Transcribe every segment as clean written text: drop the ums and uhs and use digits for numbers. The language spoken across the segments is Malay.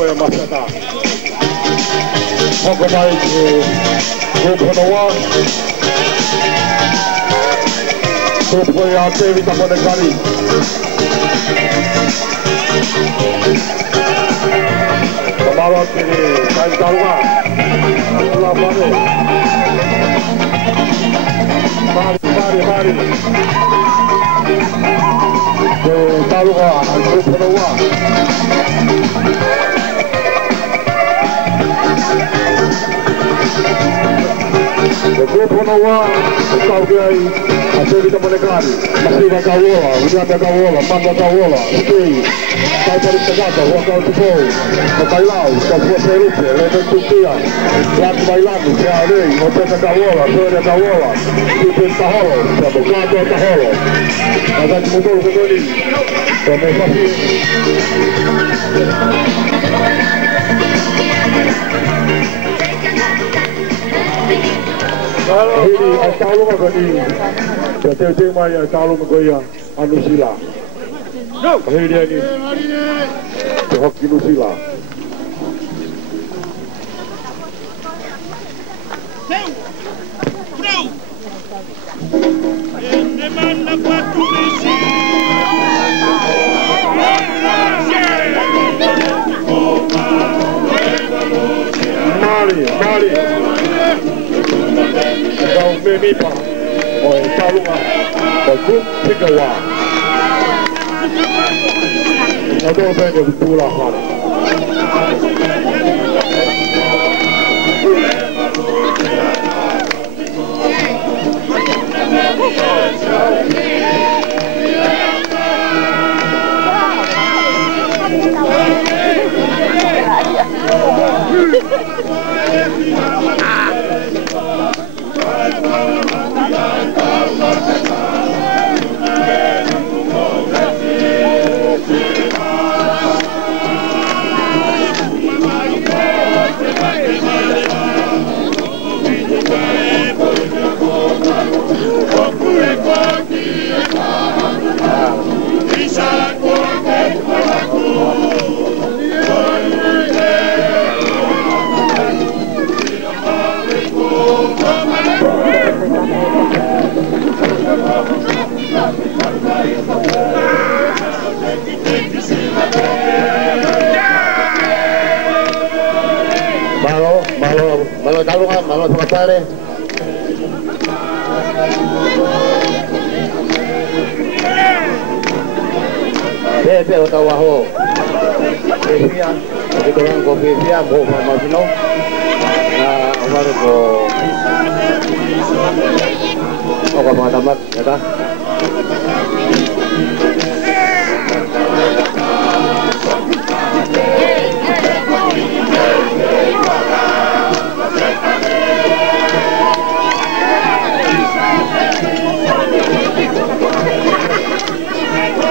Koe Masata. Hoko mai ki Kuponoa. Kupoe a Tevi Tapone Kari. Kamara kiri Kai Tarua. Allah Mane. Mari. Tarua, Kuponoa. Kuponoa, Kaugai, a Tevi Tapone Kari. Masira Kawola, Uriata Kawola, Manda Kawola, Ski. Kai Paristagata, Wakau Tupou, Makailau, Kapua Perupe, Leben Tutia, Lati Bailani, Kearei, Opeta Kawola, Soria Kawola, Kipin Taholo, Sabukato Taholo, Agak Mutol Kudoni, Komesasi. Hili, Asalunga Kani, Katete Mai, Asalunga Koya, Anusila. Hili ni Hoki Nusila. Mari. Kau memipa, oi Salunga, oi Kum Pikawa. Ada apa yang betul lah kan? Malo Talunga, malo Sumatare. Pepe Otawaho. Pepia, kita orang kopi pepia, buat macam na baru ko. Oke mga tamat, kata.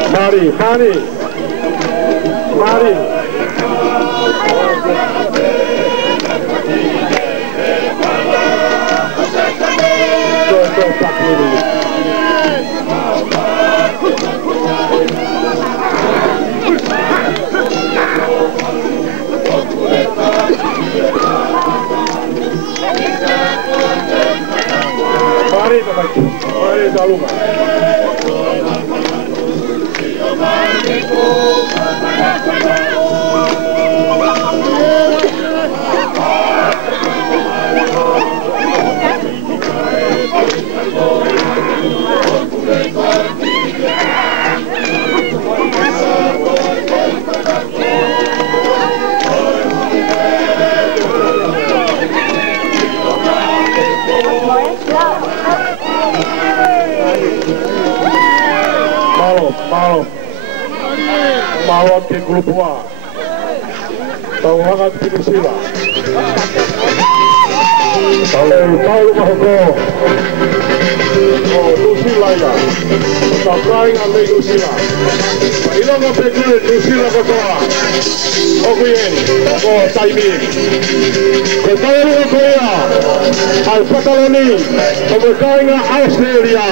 Mari. Mari Salunga. Malo ke Kulupua. Tahu hangat Pinusila. Tahu mahoko. Oh, Nusila ya. Tahu ngambil Nusila. Ilang ngambil Nusila kotoa. Okuyen, ko Taimi. Ketahui ko ya. Al Pataloni, pemberkaingan Australia.